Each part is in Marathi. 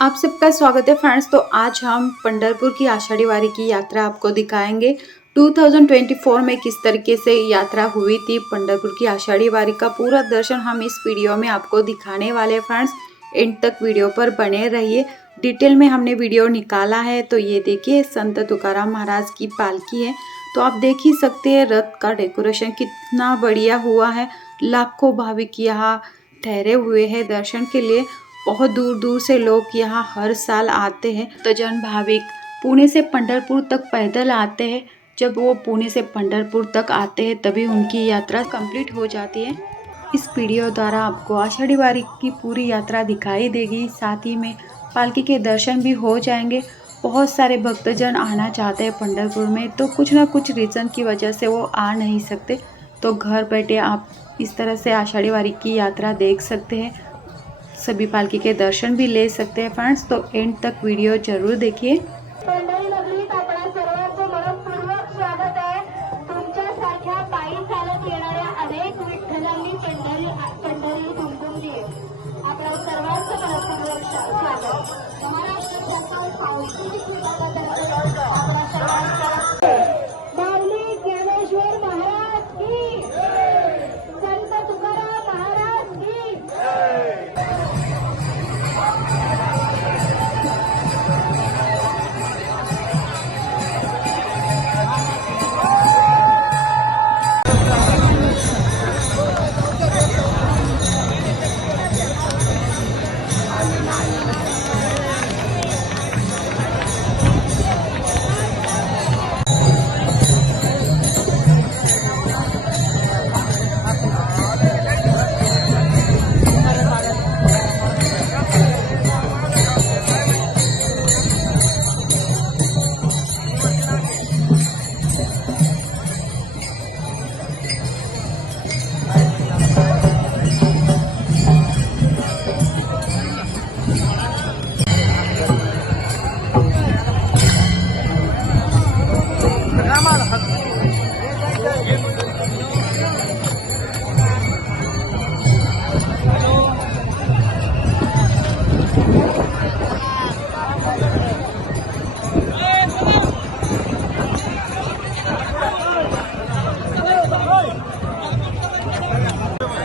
आप सबका स्वागत है फ्रेंड्स। तो आज हम पंढरपुर की आषाढ़ी वारी की यात्रा आपको दिखाएंगे। 2024 में किस तरीके से यात्रा हुई थी पंढरपुर की आषाढ़ी वारी का पूरा दर्शन हम इस वीडियो में आपको दिखाने वाले हैं फ्रेंड्स। एंड तक वीडियो पर बने रहिए। डिटेल में हमने वीडियो निकाला है। तो ये देखिए संत तुकाराम महाराज की पालकी है। तो आप देख ही सकते हैं रथ का डेकोरेशन कितना बढ़िया हुआ है। लाखों भाविक यहाँ ठहरे हुए हैं दर्शन के लिए। बहुत दूर दूर से लोग यहाँ हर साल आते हैं। तो जन भाविक पुणे से पंढरपुर तक पैदल आते हैं। जब वो पुणे से पंढरपुर तक आते हैं तभी उनकी यात्रा कंप्लीट हो जाती है। इस वीडियो द्वारा आपको आषाढ़ी वारी की पूरी यात्रा दिखाई देगी, साथ ही में पालकी के दर्शन भी हो जाएंगे। बहुत सारे भक्तजन आना चाहते हैं पंढरपुर में, तो कुछ ना कुछ रीज़न की वजह से वो आ नहीं सकते। तो घर बैठे आप इस तरह से आषाढ़ी वारी की यात्रा देख सकते हैं, सभी पालकी के दर्शन भी ले सकते हैं फ्रेंड्स। तो एंड तक वीडियो जरूर देखिए।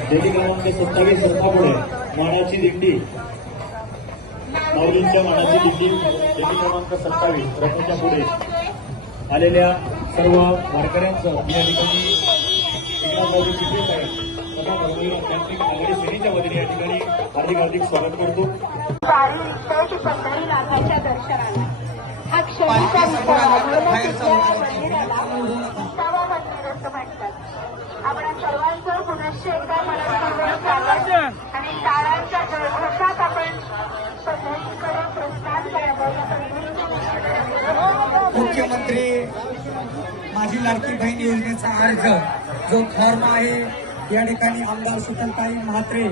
दिंडी क्रमांक 27 रथापुढे मानाची दिंडी माऊलींच्या मानाची दिंडी क्रमांक 27 रथाच्या पुढे आलेल्या सर्व वारकऱ्यांचं या ठिकाणी आघाडी सेनेच्या वतीने या ठिकाणी हार्दिक हार्दिक स्वागत करतो। लाखाच्या दर्शनाला हा क्षणीचा आपण सर्वांचं पुनश्च एकदा मनपूर्वक स्वागत आणि टाळांच्या जयघोषात आपण पंढरीकडे प्रस्थान करावं। मुख्यमंत्री माझी लाडकी बहीण योजनेचा अर्ज जो फॉर्म आहे या ठिकाणी आमदार शीतलताई म्हात्रे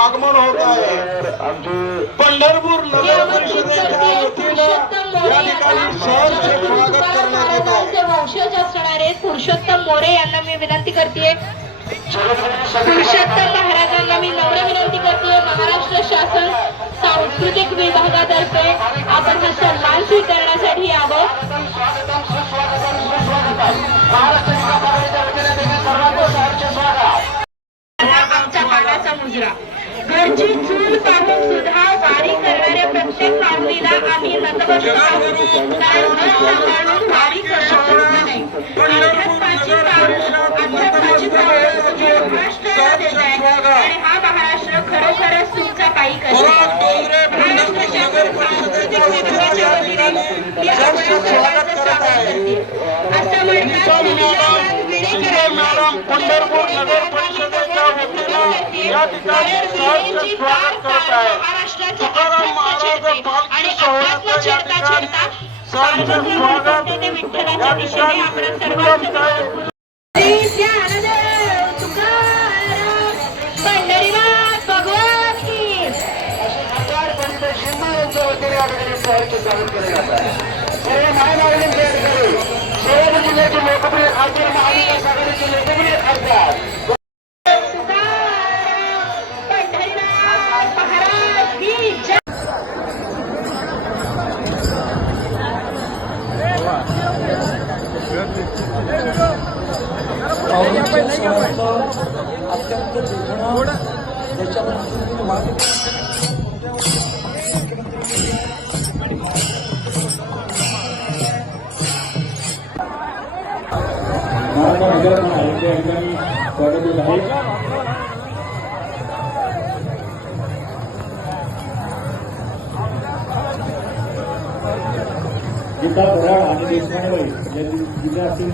आगमन होत आहे। पंढरपूर नगर परिषदेच्या वतीनं या ठिकाणी सहर्ष स्वागत करण्यात येत आहे। वंशज असणारे पुरुषोत्तम मोरे यांना मी विनंती करते। पुरुषोत्तम महाराजांना मी नम्र विनंती करते। महाराष्ट्र शासन सांस्कृतिक विभागातर्फे आपण हा सन्मान स्वीकारण्यासाठी यावं। महाराष्ट्र सांभाळून वारी करणं सोपं नाही. अध्यात्माची पावलं तुम्ही महाराष्ट्राला देताय आणि हा महाराष्ट्र खरोखरच तुमचा पायी करेल. महाराष्ट्र शासन सांस्कृतिक विभागाच्या वतीने मी आपल्या सर्वांचं स्वागत करते. असं म्हणतात मॅडम पंढरपूर नगर परिषदेच्या वतीनं या ठिकाणी सहर्ष स्वागत करत आहे. तुकाराम महाराज पालखी सोहळ्याचं या ठिकाणी सहर्ष स्वागत विठ्ठलाच्या दिशेने आपण सर्वांचं पंढरीनाथ भगवान की शिंदे यांच्या वतीने या ठिकाणी सहर्ष स्वागत केले जात आहे. सर्व महामार्गांच्या ठिकाणी सोलापूर जिल्ह्याचे लोकप्रिय खासदार महाविकास आघाडीचे लोकप्रिय खासदार पंढरीनाथ महाराज की जय. अत्यंत वेदना त्याच्यामध्ये स्वागत होत आहे. गीता कराड आणि देशपांडे यांनी जिल्हा असतील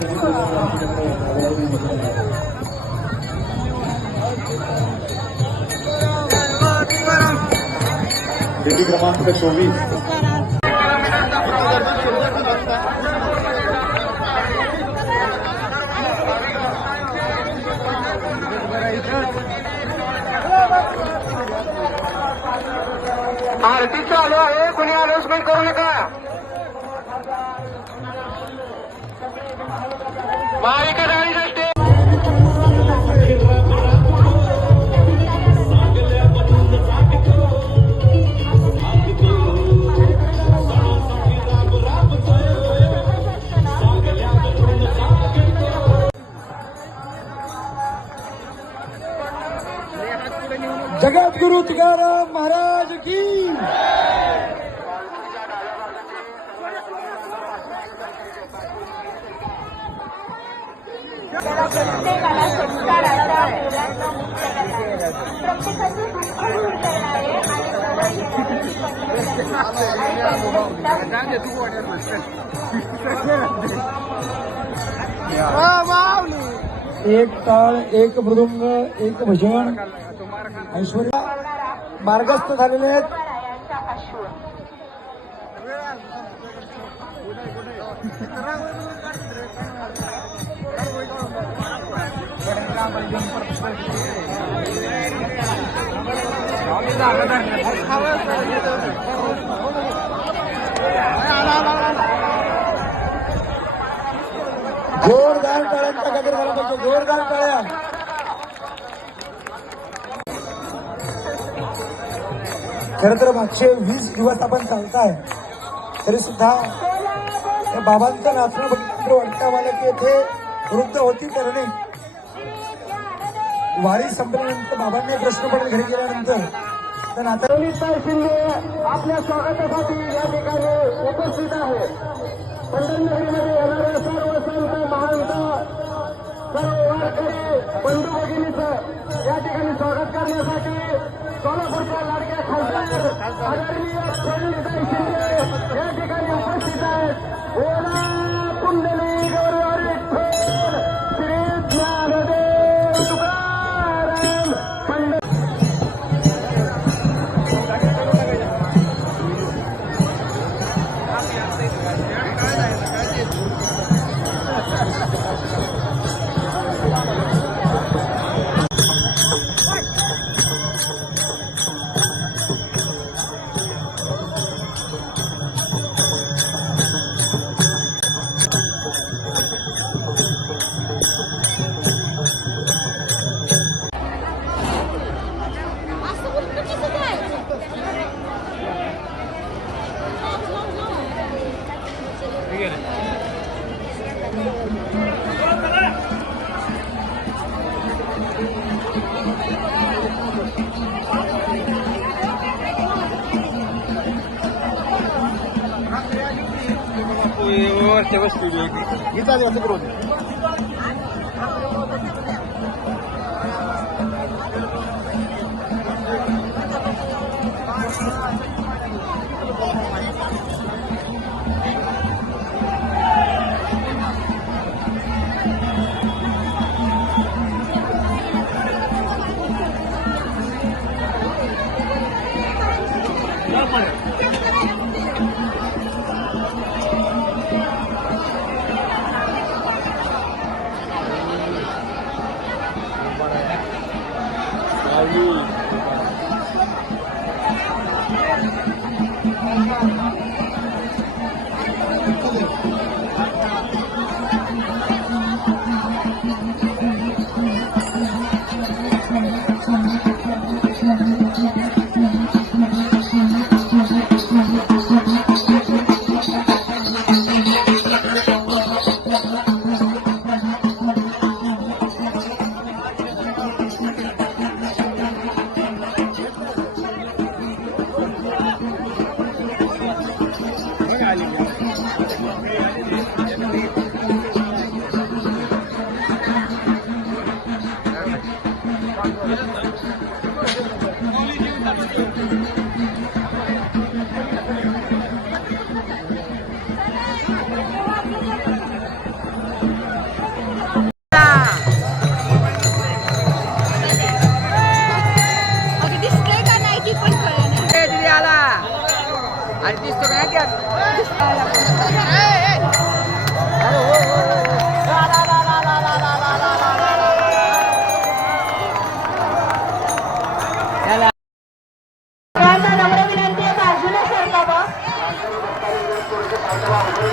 पेटी क्रमांक 24. आरती चालू आहे, कोणी अनाउन्समेंट करू नका. महाविकास आघाडीसाठी जगद्गुरु तुकाराम महाराज की प्रत्येकाला संस्काराचा पेरांना मुक्त करणारे, प्रत्येकाचे दुःख दूर करणारे आणि जवळ येणाऱ्याची एक टाळ, एक मृदुंग, एक भजन ऐश्वर्या मार्गस्थ झालेले आहेत. जोरदार टाळ्यांचा गजर झाला पाहिजे, जोरदार टाळ्या. खरं तर मागचे 20 दिवस आपण चालताय तरी सुद्धा या बाबांचं नाचणं बघितलं वाटतं आम्हाला की येथे वृद्ध होती तरणे वारी संपल्यानंतर बाबांना प्रश्न पडत घरी गेल्यानंतर तर आता शिंदे आपल्या स्वागतासाठी या ठिकाणी उपस्थित आहे. पंढरनगरीमध्ये येणाऱ्या सर्व संत महांत सर्व वारकरी बंधू भगिनीचं या ठिकाणी स्वागत करण्यासाठी सोलापूरच्या लाडक्या खासदार आदरणीय प्रणिताई शिंदे या ठिकाणी उपस्थित आहेत. बोला पुंडलिक गौरवारी विठ्ठल श्री ज्ञानदेव तुकाराम पंढर. होय मागच्या वस्ती गीता देवाचं ग्रोथ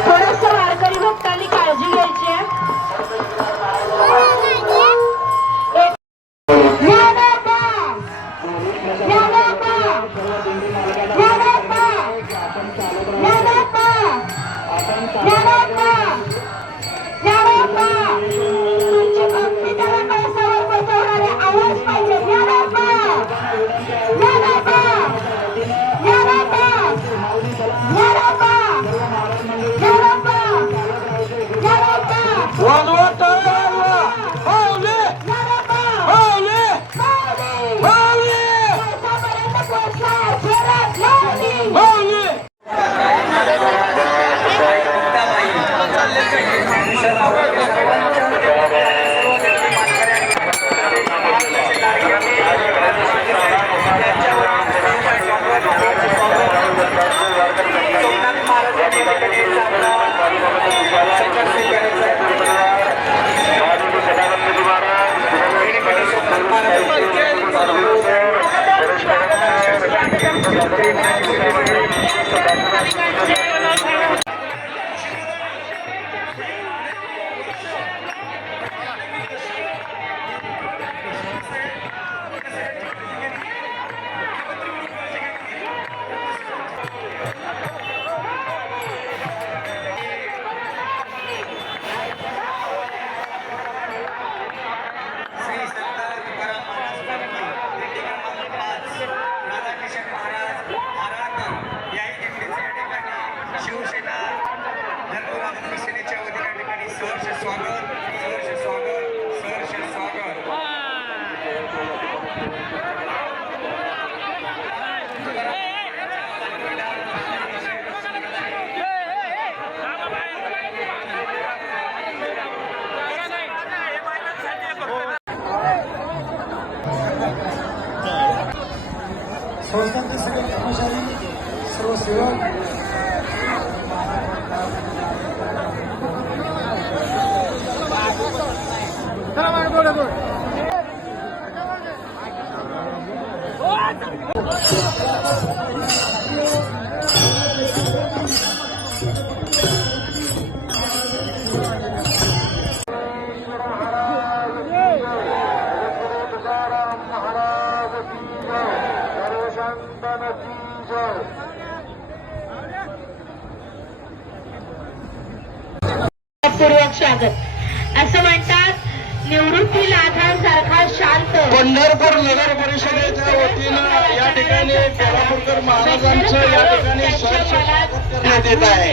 थोडस वारकरी भक्तांनी काळजी घ्यायची आहे. तुमची भक्ती त्याला पैशावर पोचवणारे आवाज पाहिजे. वाजवा टाळ्या वाजवा माऊली माऊली माऊली माऊली संस्थांचे सगळे कर्मचारी सर्व सेवक पूर्वक स्वागत. असं म्हणतात निवृत्तीनाथांसारखा शांत पंढरपूर नगर परिषदेच्या वतीनं या ठिकाणी बेलापूरकर महाराजांचं या ठिकाणी सहर्ष स्वागत करण्यात येत आहे.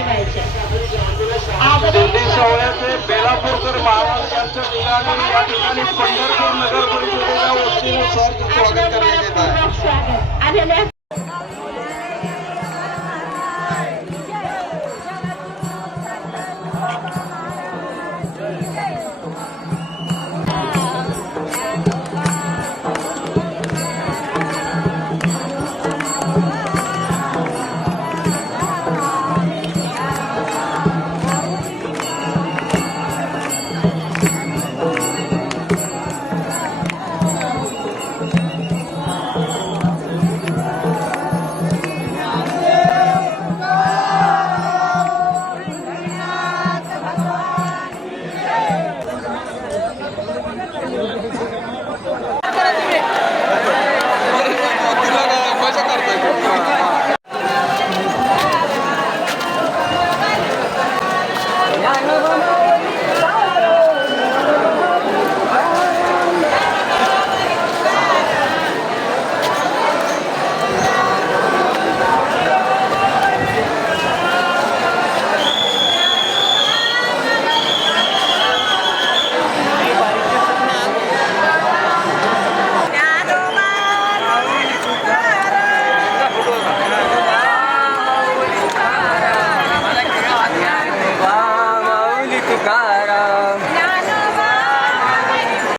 दिंडी सोहळ्याचे बेलापूरकर महाराज यांच्या ठिकाणी या ठिकाणी पंढरपूर नगर परिषदेच्या वतीनं सहर्ष स्वागत करण्यात येत आहे. स्वागत